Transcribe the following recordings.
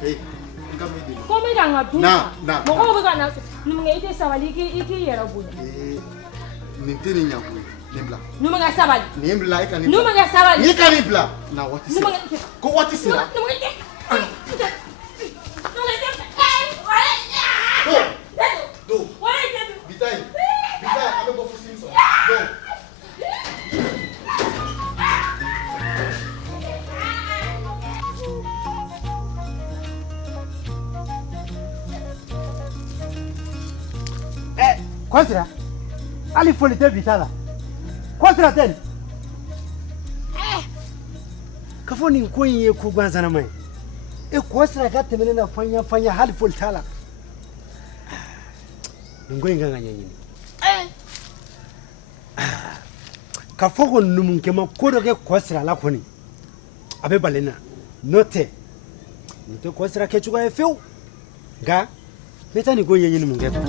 Hey, come da na. Mo ko na numunga ite sabali iki yera buya. Nintini nyaku. Nimbla. Numunga sabali. Nimbla ika nimbla. Numunga sabali. Nika nimbla. Na what is it? Ko what is it? Do. Bitai. Abe go for Simpson. Do. Kosira, ali foli te bitala. Kosira ten. Kafoni ko yin ku gwanza na mai. Kosira ka temene na fanya hali foli tala. Ngo inganga nyanyini. Kafoko numun kema kodo ke kosira la koni. Abe balena. Note. Nito kosira ke chuga efeu. Ga meta ni go nyanyini mungefa.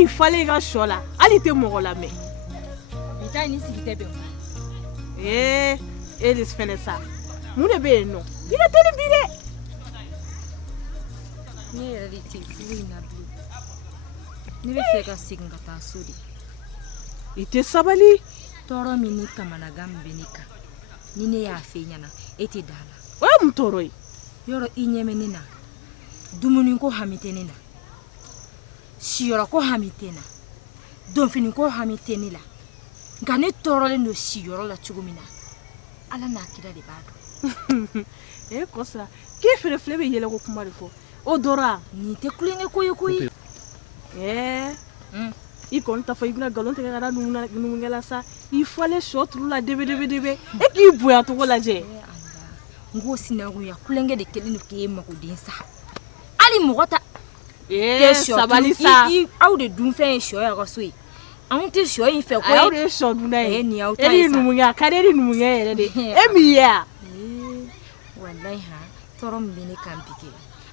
Il fallait que je sois là. Elle était morte là, mais. Elle fait ça. Nous ne pouvons pas. Il a télébiré. Ne be fɛ ka segin ka taa so de. I tɛ sabali. Tɔɔrɔ min ni kamanagan bɛ ne kan ni ne y'a fɛ ɲɛna e tɛ da la. O ye mun tɔɔrɔ ye? Yɔrɔ i ɲɛ bɛ ne na dumuni ko hami tɛ ne na siyɔrɔ ko hami tɛ na donfini ko hami tɛ ne la nka ne tɔɔrɔlen don siyɔrɔ la cogo min na Ala n'a kira de b'a dɔn. Kɔsa k'e fɛnɛ filɛ bɛ yɛlɛ ko kuma de fɔ o dɔra nin tɛ kulonkɛ ko ye koyi. I kɔni ta fɔ i bɛna galon tigɛ ka da numukɛ la sa i falen sɔ turu la debe e k'i bonya togo lajɛ. N ko sinakunya kulonkɛ de kɛlen don k'e magoden sa hali mɔgɔ ta sabali sa aw de dunfɛn ye sɔ ye a ka so ye anw tɛ sɔ in fɛ ko aw de ye sɔ dunna ye nin y'aw ta ye sa e ni numukɛ a ka di e ni numukɛ yɛrɛ de e min ye a walayi tɔɔrɔ min bɛ ne kan bi kɛ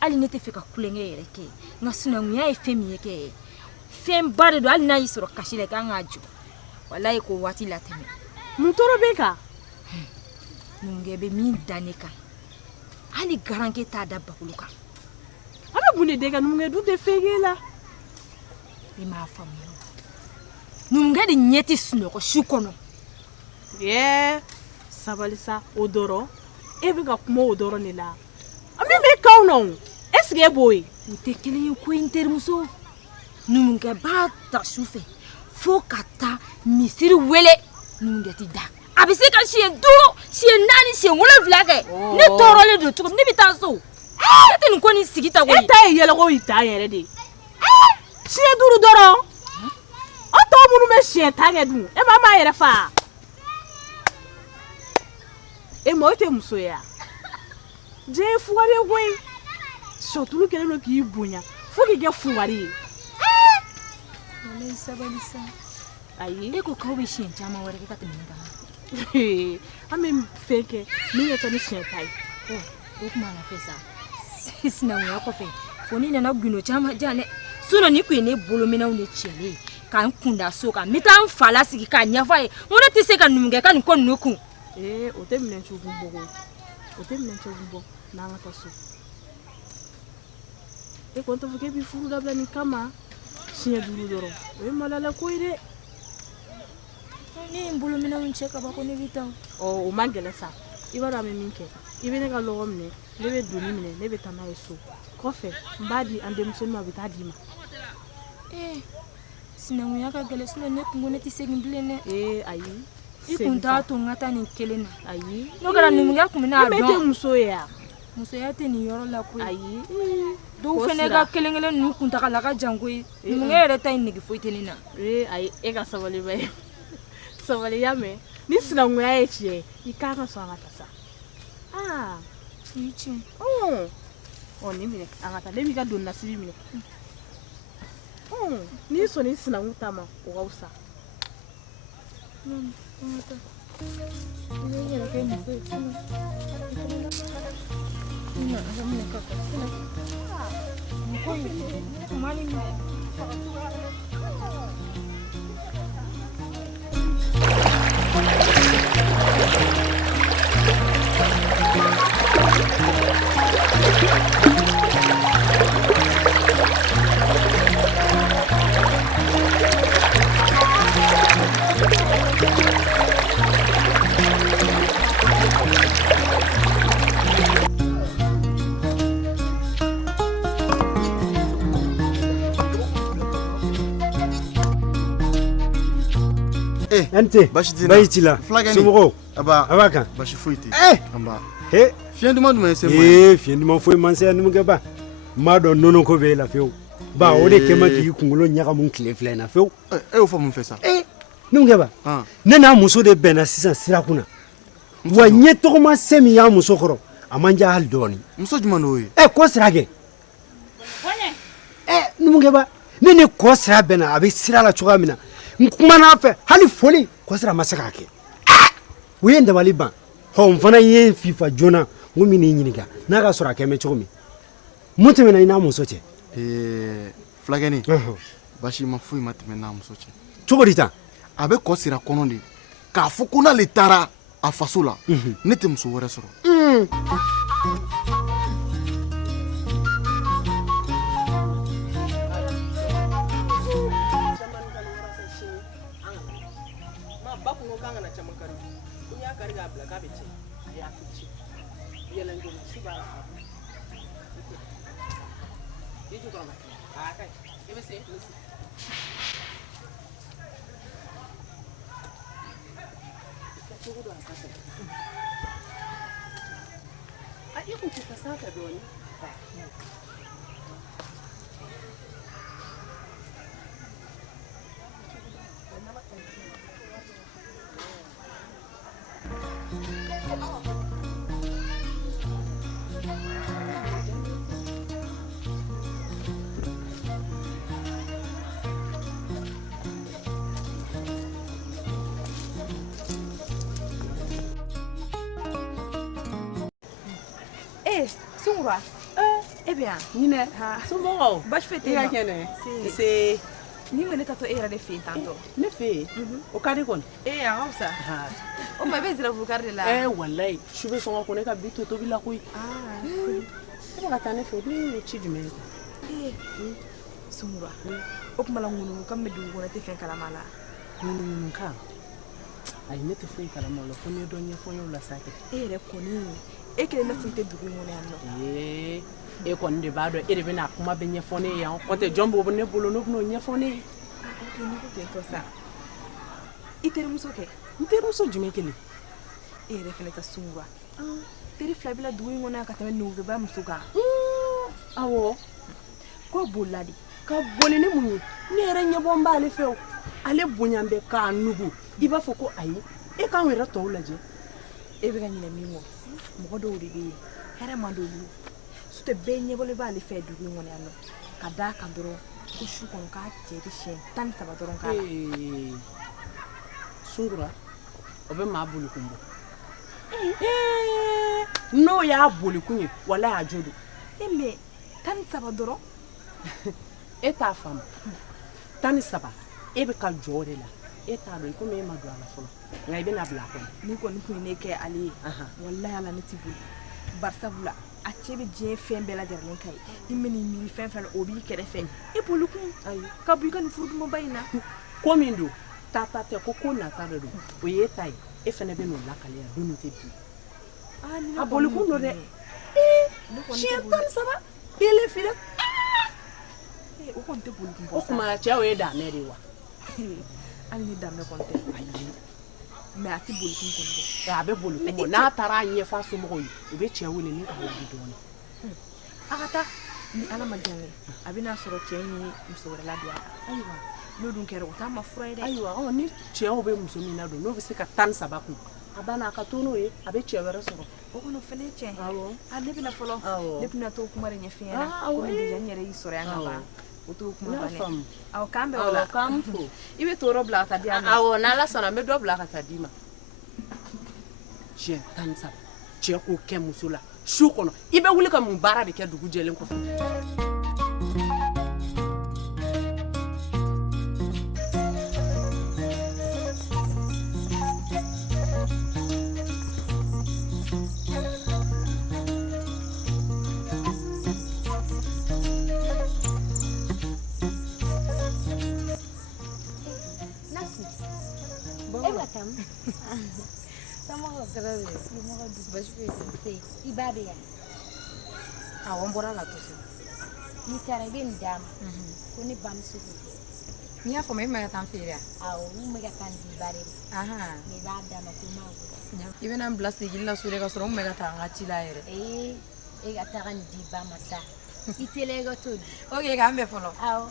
hali ne tɛ fɛ ka kulonkɛ yɛrɛ kɛ nka sinakunya ye fɛn min ye kɛ fɛn ba de don hali n'a y'i sɔrɔ kasi la k'an k'a jɔ walayi k'o waati latɛmɛ. Mun tɔɔrɔ b'e kan? numukɛ bɛ min da ne kan hali garankɛ t'a da bakulu kan. A bɛ mun de den kan numukɛ dun tɛ fɛn k'e la. I m'a faamuya numukɛ de ɲɛ tɛ sunɔgɔ su kɔnɔ. Sabali sa o dɔrɔn e bɛ ka kuma o dɔrɔn de la a min b'e kan na o est-ce que e b'o ye? U tɛ kelen ye ko in terimuso numukɛ b'a ta su fɛ fo ka taa misiri wele numukɛ tɛ da a bɛ se ka siɲɛ 5 siɲɛ 4 siɲɛ 7 kɛ ne tɔɔrɔlen don cogo ne bɛ taa so ne tɛ nin ko nin sigi ta koyi. E ta ye yɛlɛko i ta yɛrɛ de siɲɛ 5 dɔrɔn o tɔ minnu bɛ siɲɛ 10 kɛ dun e ma yɛrɛ fa e ma o tɛ muso ye wa diɲɛ ye fugari ye koyi sɔtulu kɛlen don k'i bonya fo k'i kɛ fugari ye. Walayi sabali sa ayi e ko k'aw bɛ siɲɛ caman wɛrɛ kɛ ka tɛmɛ ne kan. an bɛ fɛn kɛ min ka ca ni siɲɛ 10 ye. O kuma na fɛ sa sinankunya kɔfɛ fo ni nana gundo caman diyan dɛ sinon ni kun ye ne bolominɛw de cɛlen ye k'an kunda so kan n bɛ taa n fa lasigi k'a ɲɛfɔ a ye n ko ne tɛ se ka numukɛ ka nin ko ninnu kun. O tɛ minɛncogo bɔ koyi o tɛ minɛncogo bɔ n'an ka taa so e kɔni t'a fɔ k'e b'i furu dabila nin kama siɲɛ 5 dɔrɔn o ye malala ko ye dɛ. Ne ye n bolominɛw cɛ ka ban ko ne bɛ taa o man gɛlɛn sa i b'a dɔn an bɛ min kɛ i bɛ ne ka lɔgɔ minɛ ne bɛ doni minɛ ne bɛ taa n'a ye so kɔfɛ n b'a di an denmusonin ma a bɛ taa d'i ma. Sinankunya ka gɛlɛn sinon ne kun ko ne tɛ segin bilen dɛ. Ayi i kun t'a to n ka taa nin kelen na ayi n'o kɛra numukɛ kun bɛ n'a dɔn e tɛ muso ye wa musoya tɛ nin yɔrɔ la koyi ayi dɔw fɛnɛ ka kelen ninnu kuntagala ka jan koyi numukɛ yɛrɛ ta in nege foyi tɛ ne na. ayi e ka sabali ba ye sabali ya mɛn ni sinankunya ye tiɲɛ i kan ka sɔn an ka taa sa o ye tiɲɛ nin minɛ an ka taa ne b'i ka don nasiri minɛ n'i sɔn ni sinankun ta ma o ka fisa an ka taa ne yɛrɛ kɛ muso ye sinon na an ka minɛ ka taa sinon mɔgɔ in kuma ni minɛ Ante, bayi la. Somɔgɔw, a kan. Basi foyi tɛ. Anba. Fiɲɛ duman jumɛn se ma? Fiɲɛ duman foyi man se yan numukɛ ba. N b'a dɔn nɔnɔ ko b'e la fiyewu. Ba o de kɛ ma k'i kunkolo ɲagamu tile fila in na fiyewu. E y'o fɔ mun fɛ sa? Numukɛ ba. Ne n'a muso de bɛnna sisan sira kunna. Wa ɲɛ tɔgɔma se min y'a muso kɔrɔ a man diya hali dɔɔni. Muso jumɛn d'o ye? Kɔ sira kɛ. Numukɛ ba, ne ni kɔ sira bɛnna a bɛ sira la cogoya min na. N kumana a fɛ hali foli kɔ sira ma se k'a kɛ. O ye n dabali ban. N fana ye n fifa joona n ko min n'i ɲininka n'a ka sɔrɔ a kɛ mɛ cogo min. Mun tɛmɛna i n'a muso cɛ? Fulakɛni, basi ma foyi ma tɛmɛ n'a muso cɛ. Cogo di tan? A bɛ kɔ sira kɔnɔ de k'a fɔ ko n'ale taara a faso la ne tɛ muso wɛrɛ sɔrɔ. Sungura. Bien. Nina. Somɔgɔw. Baasi foyi tɛ I ka kɛnɛ. Se. Ni ko ne taatɔ e yɛrɛ de fɛ yen tantɔ. Ne fɛ yen. O ka di kɔni. A ka fisa. O tuma i bɛ nsirabulu de la. Walayi su bɛ sɔngɔ ko ne ka bi to tobi la koyi. E bɛ ka taa ne fɛ ne ye ci jumɛn ye? Sungura. O tuma la ŋunu kan bɛ dugu kɔnɔ e tɛ fɛn kalama la. Ŋunu kan. Ayi ne tɛ foyi kalama o la fo ne ye dɔ ɲɛfɔ n ye o la sa kɛ. E yɛrɛ kɔni e kelen ne foyi tɛ dugu in kɔnɔ yan nɔ. E kɔni de b'a dɔn e de bɛ n'a kuma bɛ ɲɛfɔ ne ye yan o tɛ jɔn b'o ne bolo ne bɛn'o ɲɛfɔ ne ye. N'i ko ten tɔ sa i terimuso kɛ. N terimuso jumɛn kelen? E yɛrɛ fɛnɛ ka Sungura. Teri fila bila dugu in kɔnɔ yan ka tɛmɛ Nugubɛ muso kan. Awɔ. K'o bolila de. Ka boli ni mun ye? Ne yɛrɛ ɲɛbɔ n b'ale fɛ o. Ale bonya bɛ k'a nugu i b'a fɔ ko ayi e k'anw yɛrɛ tɔw lajɛ. E bɛ ka ɲinɛ min kɔ mɔgɔ dɔw de bɛ yen hɛrɛ man d'olu ye su tɛ bɛɛ ɲɛbɔlen b'ale fɛ dugu in kɔnɔ yan nɔ ka d'a kan dɔrɔn ko su kɔnɔ k'a cɛ bɛ siɲɛ 13 dɔrɔn k'a la. Sungura o bɛ maa boli kun bɔ. N'o y'a boli kun ye wala y'a jo don. Mais 13 dɔrɔn e t'a faamu 13 e bɛ ka jɔ o de la e t'a dɔn komi e ma don a la fɔlɔ nka i bɛna bila a kɔnɔ. Ni kɔni kun ye ne kɛ ale ye walahi ala ne tɛ boli barisabula a cɛ bɛ diɲɛ fɛn bɛɛ lajɛlen ka ye i bɛ nin miiri fɛn fɛn o b'i kɛrɛfɛ e boli kun ka bɔ i ka nin furudimiba in na. Ko min don ta tɛ ko nata de don o ye e ta ye e fana bɛ n'o lakale yan don n'o tɛ bi. A boli kun don dɛ. Siɲɛ 13 ele fila. O kɔni tɛ boli kun bɔ. O tuma cɛ o ye danmɛ de wa? Hali ni danmɛ kɔni tɛ ayi mais a tɛ boli kun kɔni bɔ. A bɛ boli kun bɔ n'a taara a ɲɛfɔ a somɔgɔw ye u bɛ cɛ wele ni k'a ladi dɔɔni. A ka taa ni ala ma jan kɛ a bɛna sɔrɔ cɛ in ye muso wɛrɛ ladon a la. Ayiwa n'o dun kɛra o t'a ma fura ye dɛ ayiwa ni cɛw bɛ muso min na don n'o bɛ se ka 13 kun a banna a ka to n'o ye a bɛ cɛ wɛrɛ sɔrɔ o kɔni o fana ye tiɲɛ awɔ ne bɛna fɔlɔ Awɔ. ne bɛna t'o kuma de ɲɛf'i ɲɛna Ah, awɔ. komi déjà n yɛrɛ y'i sɔrɔ yan ka Awɔ. ban o t'o kuma n y'a bannen faamu awɔ k'an bɛn o la awɔ k'an fo i bɛ t'o yɔrɔ bila ka taa di yan nɔ awɔ n'ala sɔnna n bɛ dɔ bila ka taa d'i ma cɛ 13 cɛ k'o kɛ muso la su kɔnɔ i bɛ wuli ka mun baara de kɛ dugu jɛlen kɔfɛ Nasi. Tam. Sama ko kara de. Sama ko basi pe. I ba be ya. awɔ n bɔra la to so Ni tara be ndam. Ko ni bam su ko. n'i y'a faamu e ma ka taa n feere yan Aw mu me ka tan di bare. Me ba da ma ko ma ko. i bɛna n bila sigili la so de ka sɔrɔ n kun bɛ ka taa n ka ci la yɛrɛ E ka taga ni di ba masa. I tele ga to di. ok k'an bɛn fɔlɔ Aw.